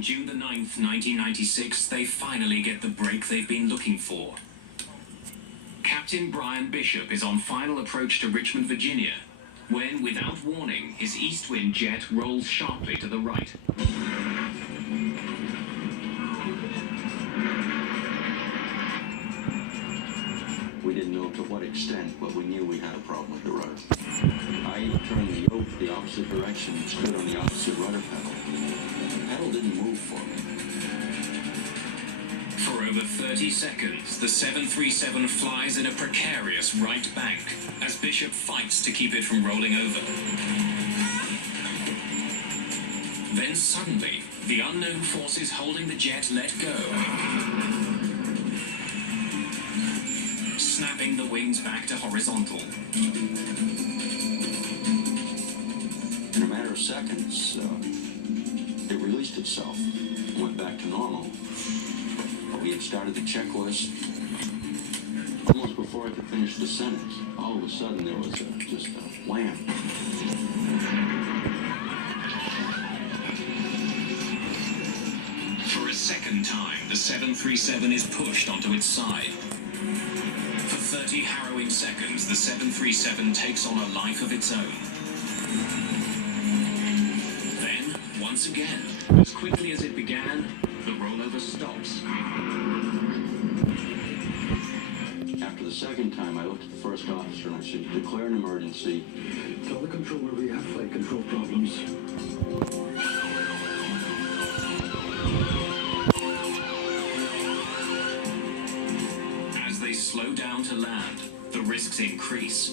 On June the 9th, 1996, they finally get the break they've been looking for. Captain Brian Bishop is on final approach to Richmond, Virginia, when, without warning, his east-wind jet rolls sharply to the right. We didn't know to what extent, but we knew we had a problem with the rudder. I turned the yoke the opposite direction and stood on the opposite rudder pedal. The pedal didn't move for me. For over 30 seconds, the 737 flies in a precarious right bank as Bishop fights to keep it from rolling over. Then suddenly, the unknown forces holding the jet let go, snapping the wings back to horizontal. In a matter of seconds, it released itself and went back to normal. But we had started the checklist. Almost before I could finish the sentence, all of a sudden there was just a wham. For a second time, the 737 is pushed onto its side. For 30 harrowing seconds, the 737 takes on a life of its own. Then, once again, as quickly as it began, the rollover stops. After the second time, I looked at the first officer and I said, "Declare an emergency. Tell the controller we have flight control problems." As they slow down to land, the risks increase.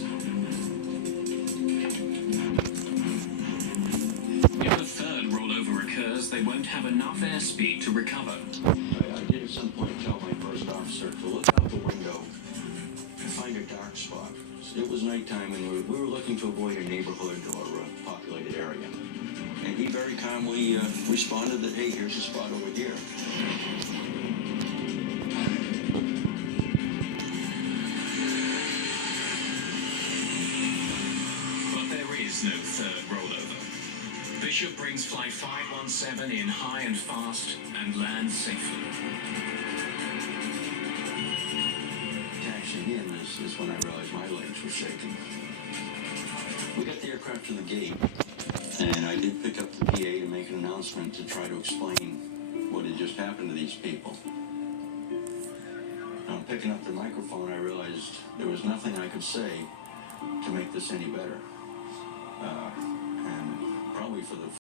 If the third rollover occurs, they won't have enough airspeed to recover. I did at some point tell my first officer to look out the window and find a dark spot. It was nighttime and we were looking to avoid a neighborhood or a populated area. And he very calmly responded that, "Hey, here's a spot over here." But there is no third rollover. Bishop brings flight 517 in high and fast and lands safely. Taxiing in is when I realized my legs were shaking. We got the aircraft to the gate, and I did pick up the PA to make an announcement to try to explain what had just happened to these people. Now, picking up the microphone, I realized there was nothing I could say to make this any better. And probably for the